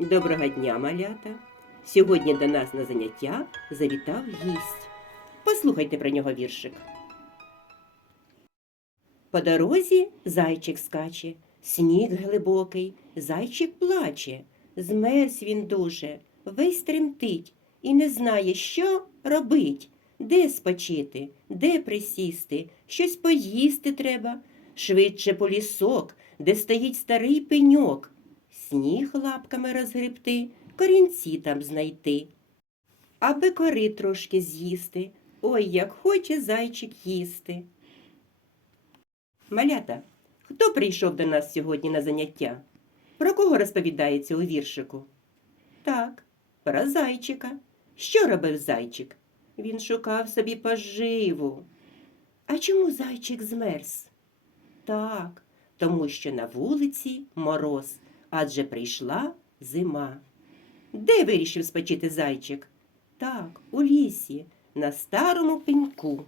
Доброго дня, малята! Сьогодні до нас на заняття завітав гість. Послухайте про нього віршик. По дорозі зайчик скаче, сніг глибокий, зайчик плаче, змерз він дуже, весь тремтить і не знає, що робить, де спочити, де присісти, щось поїсти треба, швидше по лісок, де стоїть старий пеньок, сніг лапками розгребти, корінці там знайти. Аби кори трошки з'їсти, ой, як хоче зайчик їсти. Малята, хто прийшов до нас сьогодні на заняття? Про кого розповідається у віршику? Так, про зайчика. Що робив зайчик? Він шукав собі поживу. А чому зайчик змерз? Так, тому що на вулиці мороз, адже прийшла зима. Де вирішив спочити зайчик? Так, у лісі, на старому пеньку.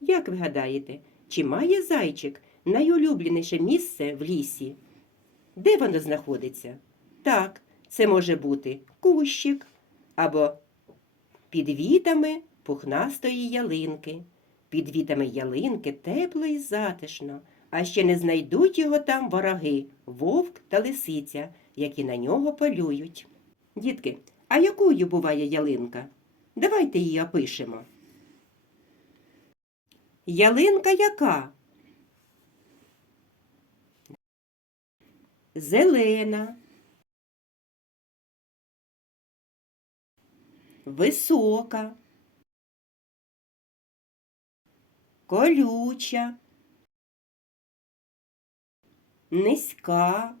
Як ви гадаєте, чи має зайчик найулюбленіше місце в лісі? Де воно знаходиться? Так, це може бути кущик або під вітами пухнастої ялинки. Під вітами ялинки тепло і затишно, а ще не знайдуть його там вороги, вовк та лисиця, які на нього полюють. Дітки, а якою буває ялинка? Давайте її опишемо. Ялинка яка? Зелена. Висока. Колюча. Низька.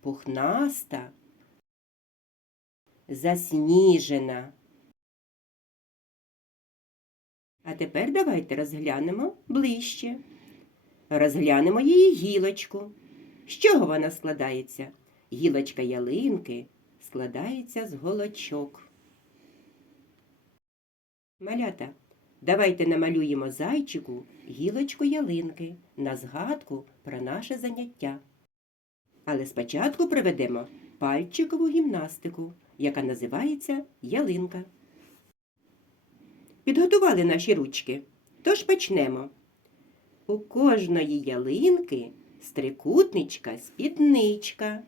Пухнаста. Засніжена. А тепер давайте розглянемо ближче. Розглянемо її гілочку. З чого вона складається? Гілочка ялинки складається з голочок. Малята, давайте намалюємо зайчику гілочку ялинки на згадку про наше заняття. Але спочатку проведемо пальчикову гімнастику, яка називається ялинка. Підготували наші ручки. Тож почнемо. У кожної ялинки стрикутничка спідничка.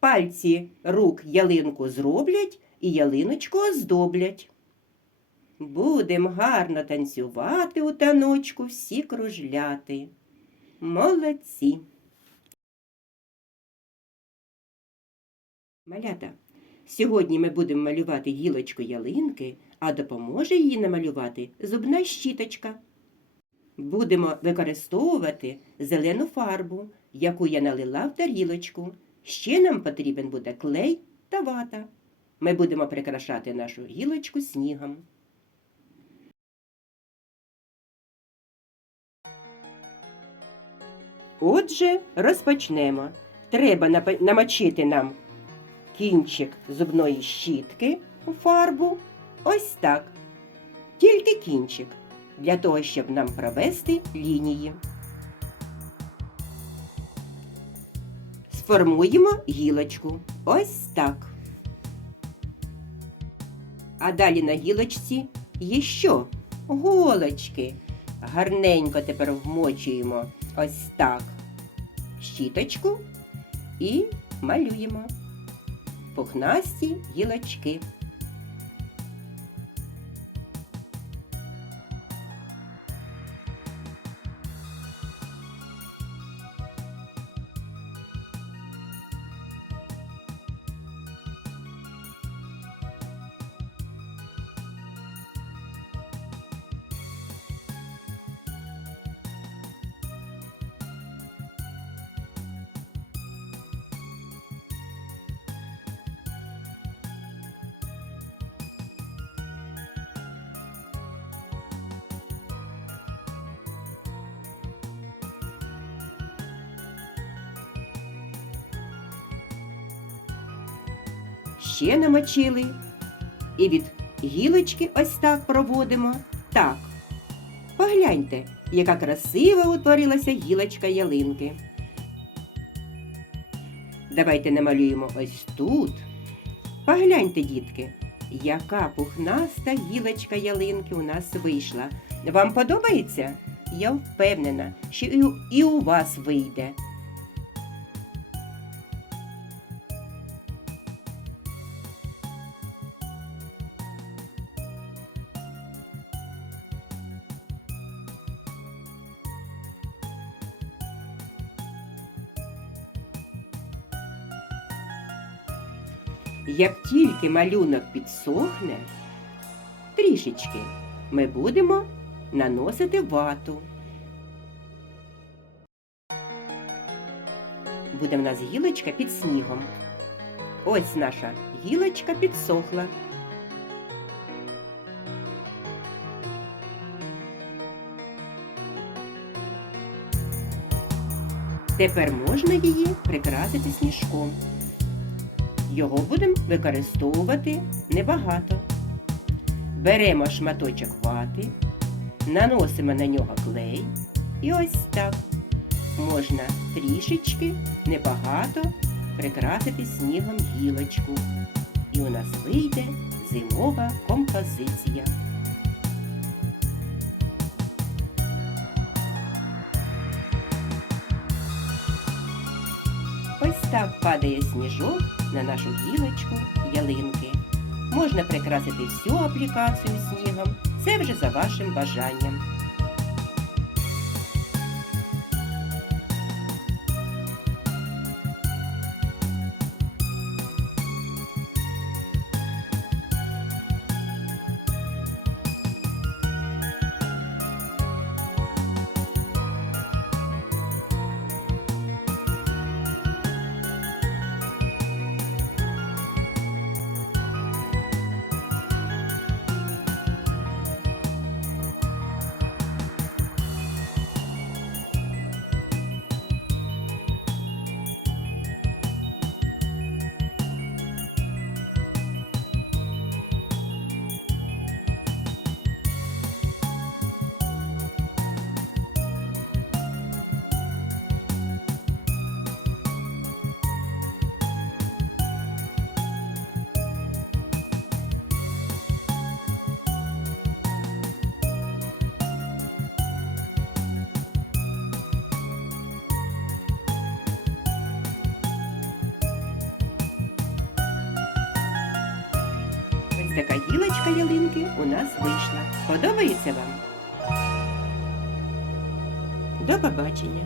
Пальці рук ялинку зроблять і ялиночку оздоблять. Будем гарно танцювати у таночку всі кружляти. Молодці. Малята, Сьогодні ми будемо малювати гілочку ялинки, а допоможе її намалювати зубна щіточка. Будемо використовувати зелену фарбу, яку я налила в тарілочку. Ще нам потрібен буде клей та вата. Ми будемо прикрашати нашу гілочку снігом. Отже, розпочнемо. Треба намочити нам кінчик зубної щітки у фарбу. Ось так. Тільки кінчик, для того, щоб нам провести лінії. Сформуємо гілочку. Ось так. А далі на гілочці є що? Голочки. Гарненько тепер вмочуємо ось так щіточку і малюємо пухнасті гілочки. Ще намочили. І від гілочки ось так проводимо. Так. Погляньте, яка красиво утворилася гілочка ялинки. Давайте намалюємо ось тут. Погляньте, дітки, яка пухнаста гілочка ялинки у нас вийшла. Вам подобається? Я впевнена, що і у вас вийде. Як тільки малюнок підсохне, трішечки ми будемо наносити вату. Буде в нас гілочка під снігом. Ось наша гілочка підсохла. Тепер можна її прикрасити сніжком. Його будемо використовувати небагато. Беремо шматочок вати, наносимо на нього клей і ось так. Можна трішечки, небагато прикрасити снігом гілочку. І у нас вийде зимова композиція. Ось так падає сніжок на нашу гілочку ялинки. Можна прикрасити всю аплікацію снігом. Це вже за вашим бажанням. Така гілочка ялинки у нас вийшла. Подобається вам? До побачення!